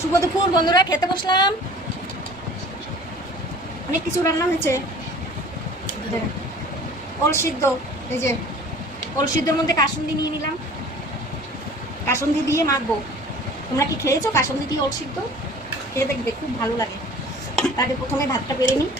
শুভ দুপুর বন্ধুরা, খেতে বসলাম। অনেক কিছু রান্না হয়েছে। ওল সিদ্ধ, এই যে ওল সিদ্ধর মধ্যে কাসুন্দি নিয়ে নিলাম, কাসুন্দি দিয়ে মাখবো। তোমরা কি খেয়েছো কাসুন্দি দিয়ে ওল সিদ্ধ? খেয়ে দেখবে, খুব ভালো লাগে। তাকে প্রথমে ভাতটা বেড়ে নিই।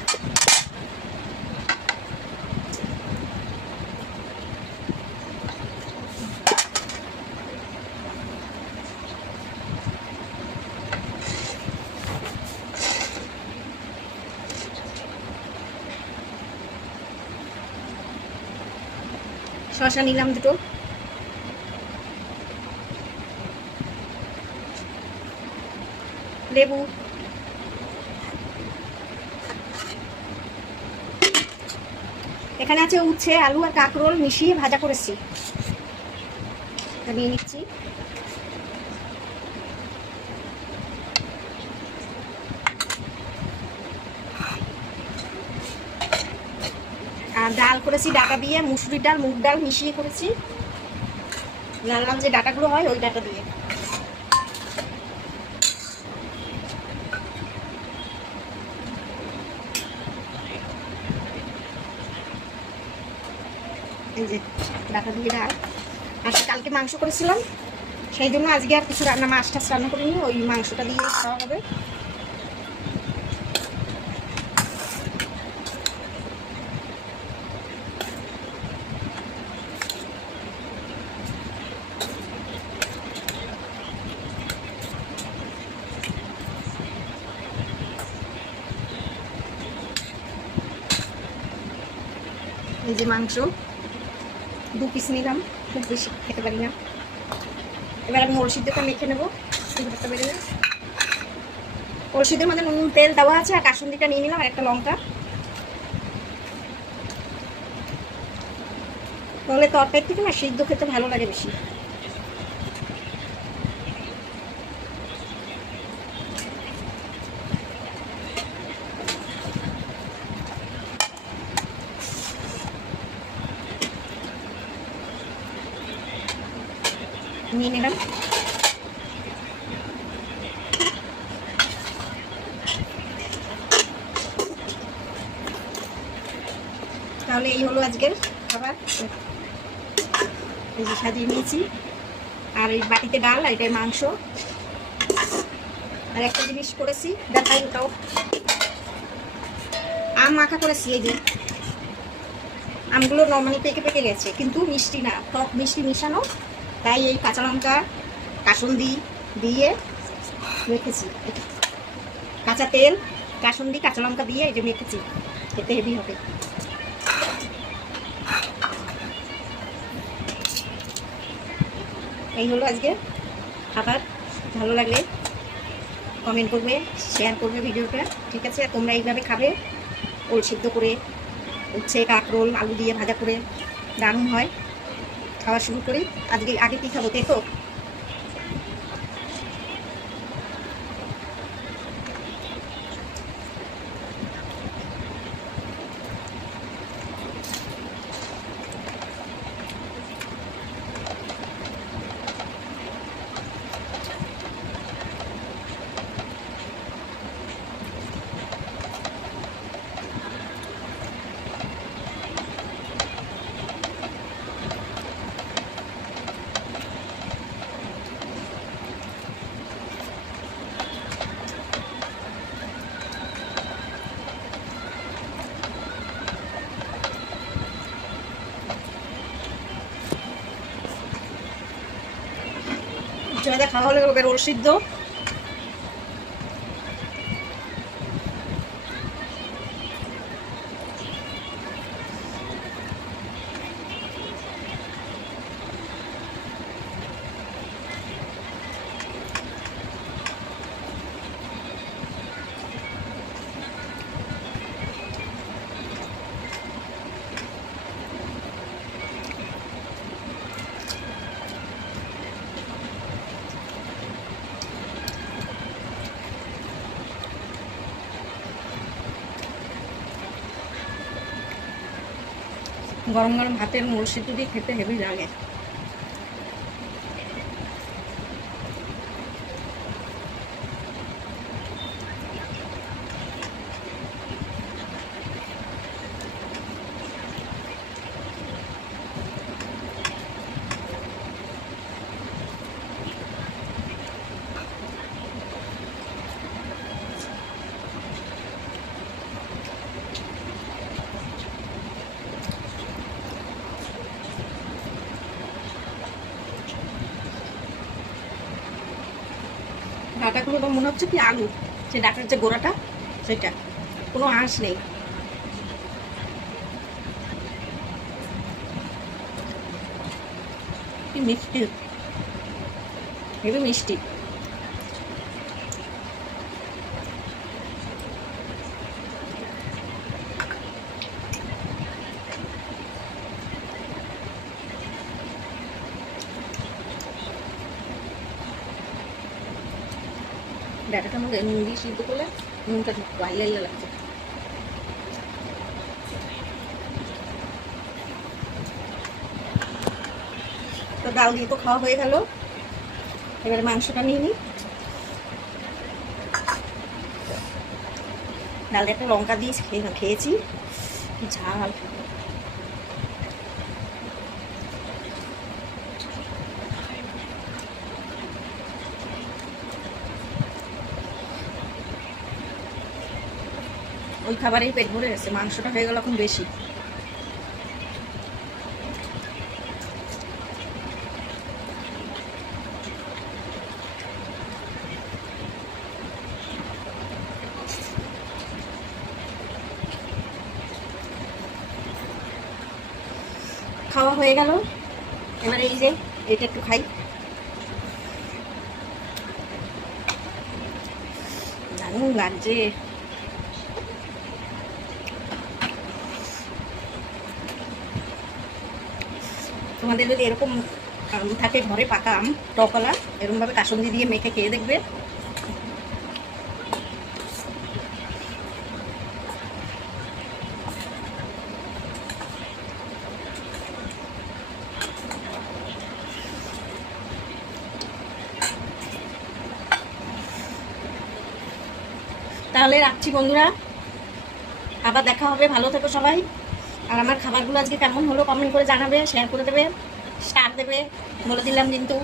শসা নিলাম দুটো, লেবু, এখানে আছে উচ্ছে, আলু আর কাঁকরোল মিশিয়ে ভাজা করেছি, নিয়ে নিচ্ছি। আর ডাল করেছি ডাটা দিয়ে, মুসুরির ডাল মুগ ডাল মিশিয়ে করেছি, লাল লাল যে ডাটাগুলো হয় ওই ডাটা দিয়ে। এই যে ডাটা দিয়ে ডাল। আর কালকে মাংস করেছিলাম, সেই জন্য আজকে আর কিছু রান্না, মাছ টাছ রান্না করিনি, ওই মাংসটা দিয়ে খাওয়া হবে। এই যে মাংস 2 পিস নিলাম, খুব বেশি খেতে পারি না। এবার আমি ওল সিদ্ধটা মেখে নেবো। সিদ্ধটা বেরিয়ে ওল সিদ্ধের মধ্যে নুন তেল দেওয়া আছে, আর কাসুন্দিটা নিয়ে নিলাম, আর একটা লঙ্কা। তাহলে তরকারি থেকে না সিদ্ধ খেতে ভালো লাগে বেশি। নিয়ে নিলাম। তাহলে এই হলো আজকের খাবার। এই যে সাজিয়ে নিয়েছি, আর এই বাটিতে ডাল, আর এটাই মাংস। আর একটা জিনিস করেছি, দেখাই ওটাও, আম মাখা করেছি। এই যে আমগুলো নর্মালি পেকে পেকে গেছে, কিন্তু মিষ্টি না, টক মিষ্টি মিশানো, তাই এই কাঁচা লঙ্কা কাসুন্দি দিয়ে মেখেছি। কাঁচা তেল, কাসুন্দি, কাঁচা লঙ্কা দিয়ে এই যে মেখেছি, খেতে হেভি হবে। এই হলো আজকে খাবার। ভালো লাগলে কমেন্ট করবে, শেয়ার করবে ভিডিওটা, ঠিক আছে? তোমরা এইভাবে খাবে, ওল সিদ্ধ করে, উচ্ছে কাঁকরোল আলু দিয়ে ভাজা করে, দারুণ হয়। খাওয়া শুরু করি। আগে কী খাবো, তেতো? খাওয়া হলে ওল সিদ্ধ। গরম গরম ভাতের মোল সিদ্ধ দিয়ে খেতে হেভি লাগে। ডাটাগুলো তো মনে হচ্ছে কি আলু, সে ডাটার যে গোড়াটা সেটা, কোনো আঁশ নেই। কি মিষ্টি, হেবি মিষ্টি। ডাটাটার মধ্যে নুন দিয়ে সিদ্ধ করলে নুনটা লাইলা লাগছে। তো ডাল দিয়ে তো খাওয়া হয়ে গেল, এবারে মাংসটা নিয়ে নিই। ডালে একটা লঙ্কা দিয়ে খেয়েছি, কি ঝাল। ওই খাবারেই পেট ভরে গেছে, মাংসটা হয়ে গেল এখন বেশি। খাওয়া হয়ে গেল, এবারে এই যে এটা একটু খাই। দারুণ লাগছে। তোমাদের যদি এরকম আম থাকে ঘরে, পাকা আম টকলা, এরকমভাবে কাসুন্দি দিয়ে মেখে খেয়ে দেখবে। তাহলে রাখছি বন্ধুরা, আবার দেখা হবে। ভালো থেকো সবাই। আর আমার খাবারগুলো আজকে কেমন হলো কমেন্ট করে জানাবে, শেয়ার করে দেবে, স্টার দেবে, বলে দিলাম কিন্তু।